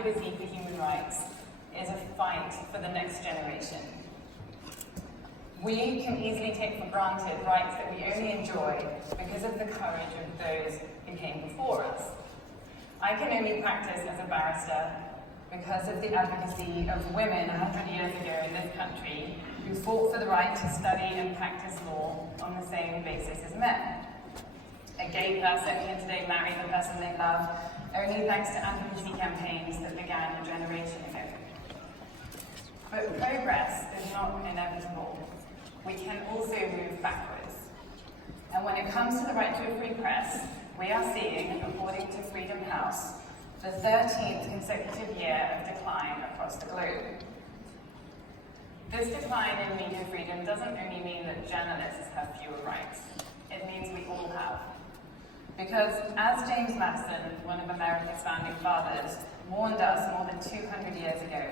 advocacy for human rights is a fight for the next generation. We can easily take for granted rights that we only enjoy because of the courage of those who came before us. I can only practice as a barrister because of the advocacy of women 100 years ago in this country who fought for the right to study and practice law on the same basis as men. A gay person can today marry the person they love only thanks to advocacy campaigns that began a generation ago. But progress is not inevitable. We can also move backwards. And when it comes to the right to a free press, we are seeing, according to Freedom House, the 13th consecutive year of decline across the globe. This decline in media freedom doesn't only mean that journalists have fewer rights, it means we all have. Because as James Madison, one of America's founding fathers, warned us more than 200 years ago,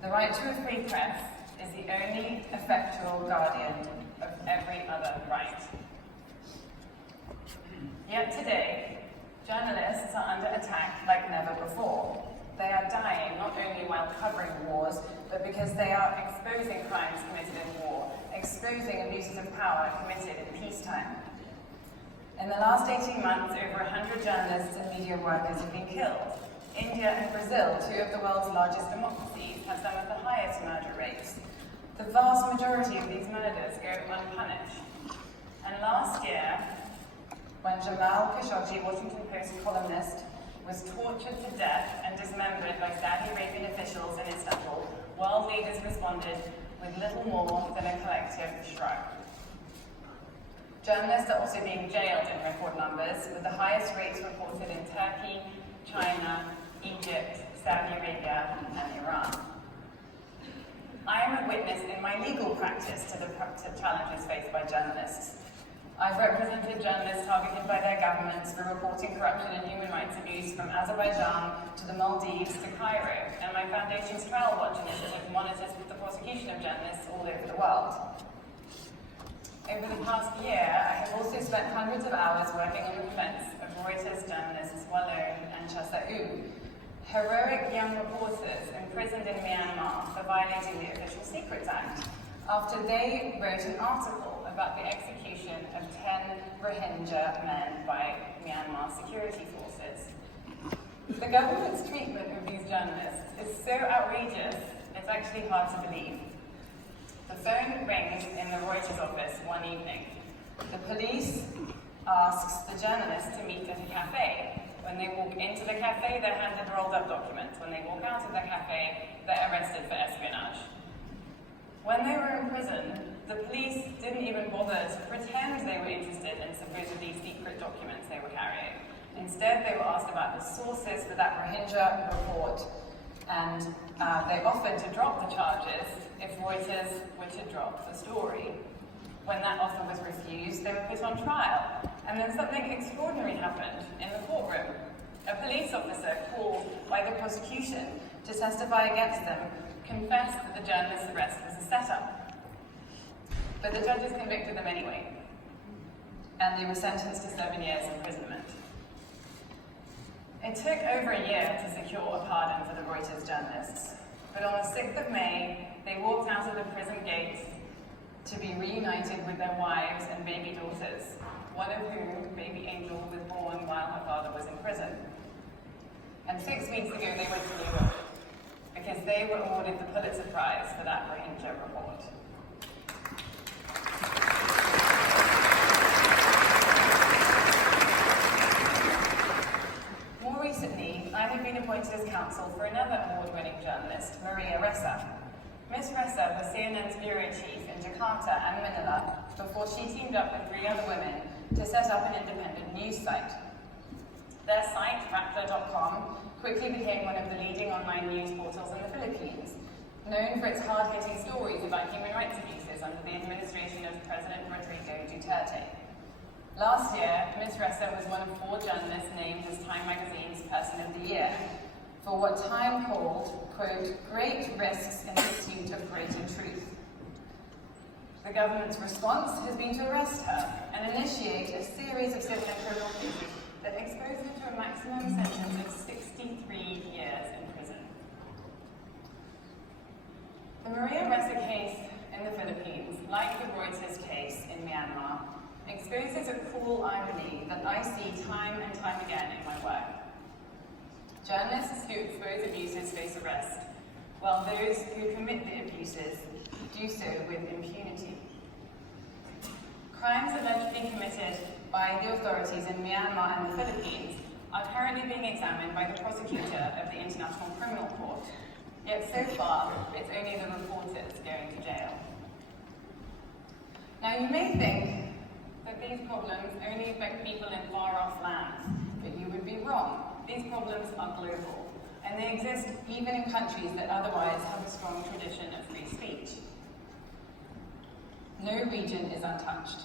the right to a free press is the only effectual guardian of every other right. Yet today, journalists are under attack like never before. They are dying not only while covering wars, but because they are exposing crimes committed in war, exposing abuses of power committed in peacetime. In the last 18 months, over 100 journalists and media workers have been killed. India and Brazil, two of the world's largest democracies, have some of the highest murder rates. The vast majority of these murders go unpunished. And last year, when Jamal Khashoggi, Washington Post columnist, was tortured to death and dismembered by Saudi Arabian officials in Istanbul, world leaders responded with little more than a collective shrug. Journalists are also being jailed in record numbers, with the highest rates reported in Turkey, China, Egypt, Saudi Arabia, and Iran. I am a witness in my legal practice to the challenges faced by journalists. I've represented journalists targeted by their governments for reporting corruption and human rights abuse from Azerbaijan to the Maldives to Cairo, and my foundation's Trial Watch initiative monitors the prosecution of journalists all over the world. Over the past year, I have also spent hundreds of hours working on the defense of Reuters journalists Walloon and Chassaou, heroic young reporters imprisoned in Myanmar for violating the Official Secrets Act, after they wrote an article about the execution of 10 Rohingya men by Myanmar security forces. The government's treatment of these journalists is so outrageous, it's actually hard to believe. The phone rings in the Reuters office one evening. The police asks the journalists to meet at a cafe. When they walk into the cafe, they're handed rolled up documents. When they walk out of the cafe, they're arrested for espionage. When they were in prison, the police didn't even bother to pretend they were interested in supposedly secret documents they were carrying. Instead, they were asked about the sources for that Rohingya report, and they offered to drop the charges if Reuters were to drop the story. When that offer was refused, they were put on trial, and then something extraordinary happened in the courtroom. A police officer called by the prosecution to testify against them confessed that the journalist's arrest was a setup. But the judges convicted them anyway, and they were sentenced to 7 years imprisonment. It took over a year to secure a pardon for the Reuters journalists, but on the 6th of May, they walked out of the prison gates to be reunited with their wives and baby daughters, one of whom, baby Angel, was born while her father was in prison. And 6 weeks ago, they went to New York, because they were awarded the Pulitzer Prize for that Rohingya report. More recently, I have been appointed as counsel for another award-winning journalist, Maria Ressa. Ms. Ressa was CNN's bureau chief in Jakarta and Manila before she teamed up with 3 other women to set up an independent news site. Their site, Rappler.com, quickly became one of the leading online news portals in the Philippines, known for its hard-hitting stories about human rights abuses under the administration of President Rodrigo Duterte. Last year, Ms. Ressa was one of 4 journalists named as Time Magazine's Person of the Year for what Time called, quote, great risks in pursuit of greater truth. The government's response has been to arrest her and initiate a series of civil and criminal cases that expose her to a maximum sentence of 63 years in prison. like the Reuters case in Myanmar, exposes a cruel irony that I see time and time again in my work. Journalists who expose abuses face arrest, while those who commit the abuses do so with impunity. Crimes allegedly committed by the authorities in Myanmar and the Philippines are currently being examined by the prosecutor of the International Criminal Court. Yet so far, it's only the reporters going to jail. Now you may think that these problems only affect people in far-off lands, but you would be wrong. These problems are global, and they exist even in countries that otherwise have a strong tradition of free speech. No region is untouched.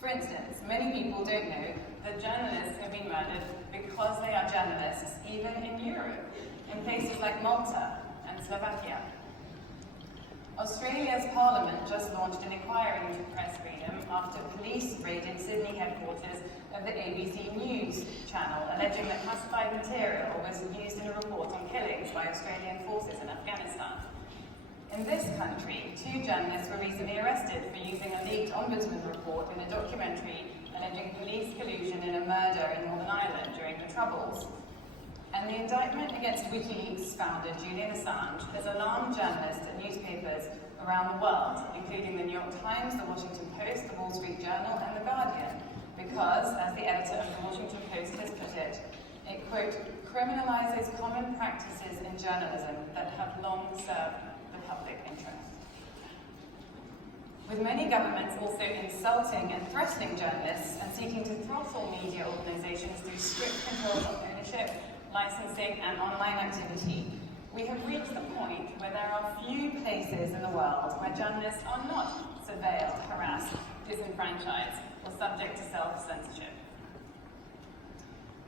For instance, many people don't know that journalists have been murdered because they are journalists, even in Europe, in places like Malta and Slovakia. Australia's Parliament just launched an inquiry into press freedom after police raided Sydney headquarters of the ABC News channel, alleging that classified material was used in a report on killings by Australian forces in Afghanistan. In this country, 2 journalists were recently arrested for using a leaked Ombudsman report in a documentary alleging police collusion in a murder in Northern Ireland during the Troubles. And the indictment against WikiLeaks founder Julian Assange has alarmed journalists at newspapers around the world, including the New York Times, the Washington Post, the Wall Street Journal, and the Guardian, because, as the editor of the Washington Post has put it, it, quote, criminalizes common practices in journalism that have long served the public interest. With many governments also insulting and threatening journalists and seeking to throttle media organizations through strict controls on ownership, licensing, and online activity, we have reached the point where there are few places in the world where journalists are not surveilled, harassed, disenfranchised, or subject to self-censorship.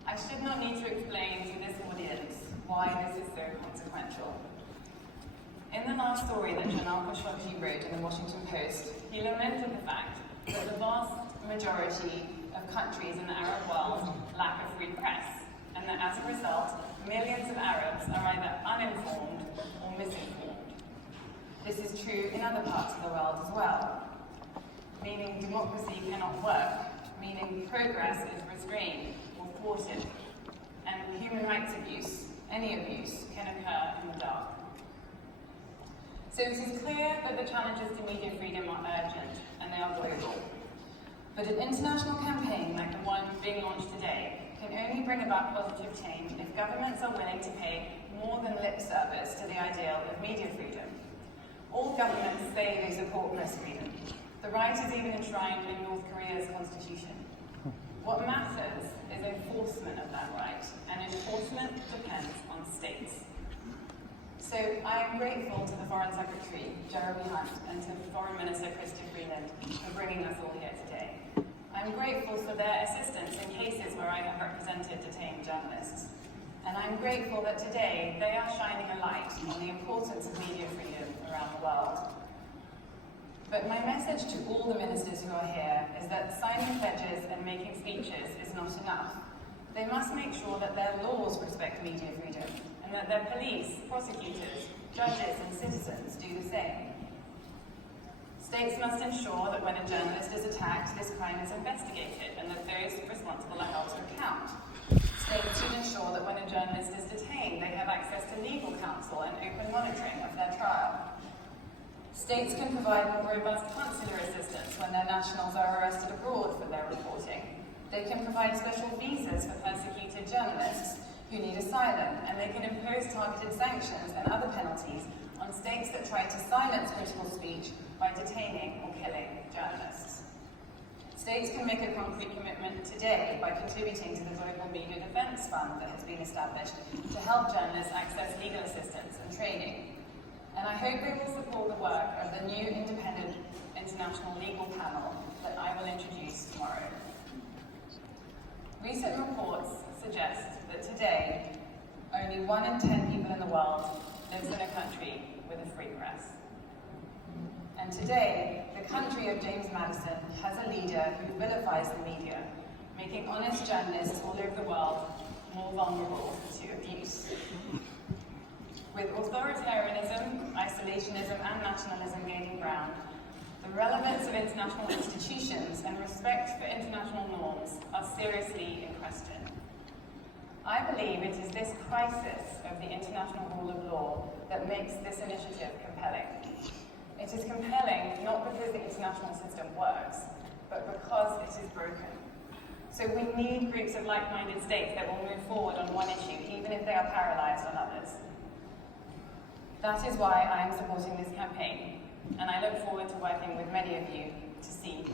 I should not need to explain to this audience why this is so consequential. In the last story that Jamal Khashoggi wrote in the Washington Post, he lamented the fact that the vast majority of countries in the Arab world lack a free press, and that as a result, millions of Arabs are either uninformed or misinformed. This is true in other parts of the world as well, meaning democracy cannot work, meaning progress is restrained or thwarted, and human rights abuse, any abuse, can occur in the dark. So it is clear that the challenges to media freedom are urgent, and they are global. But an international campaign like the one being launched today can only bring about positive change if governments are willing to pay more than lip service to the ideal of media freedom. All governments say they support press freedom. The right is even enshrined in North Korea's constitution. What matters is enforcement of that right, and enforcement depends on states. So I am grateful to the Foreign Secretary, Jeremy Hunt, and to Foreign Minister Chrystia Freeland for bringing us all here today. I'm grateful for their assistance in cases where I have represented detained journalists. And I'm grateful that today they are shining a light on the importance of media freedom around the world. But my message to all the ministers who are here is that signing pledges and making speeches is not enough. They must make sure that their laws respect media freedom, and that their police, prosecutors, judges, and citizens do the same. States must ensure that when a journalist is attacked, this crime is investigated, and that those responsible are held to account. States should ensure that when a journalist is detained, they have access to legal counsel and open monitoring of their trial. States can provide more robust consular assistance when their nationals are arrested abroad for their reporting. They can provide special visas for persecuted journalists who need asylum, and they can impose targeted sanctions and other penalties on states that try to silence critical speech by detaining or killing journalists. States can make a concrete commitment today by contributing to the Global Media Defense Fund that has been established to help journalists access legal assistance and training. And I hope they will support the work of the new independent international legal panel that I will introduce tomorrow. Recent reports suggest that today, only 1 in 10 people in the world lives in a country with a free press. And today, the country of James Madison has a leader who vilifies the media, making honest journalists all over the world more vulnerable to abuse. With authoritarianism, isolationism, and nationalism gaining ground, The relevance of international institutions and respect for international norms are seriously in question. I believe it is this crisis of the international rule of law that makes this initiative compelling. It is compelling not because the international system works, but because it is broken. So we need groups of like-minded states that will move forward on one issue, even if they are paralyzed on others. That is why I am supporting this campaign, and I look forward to working with many of you to see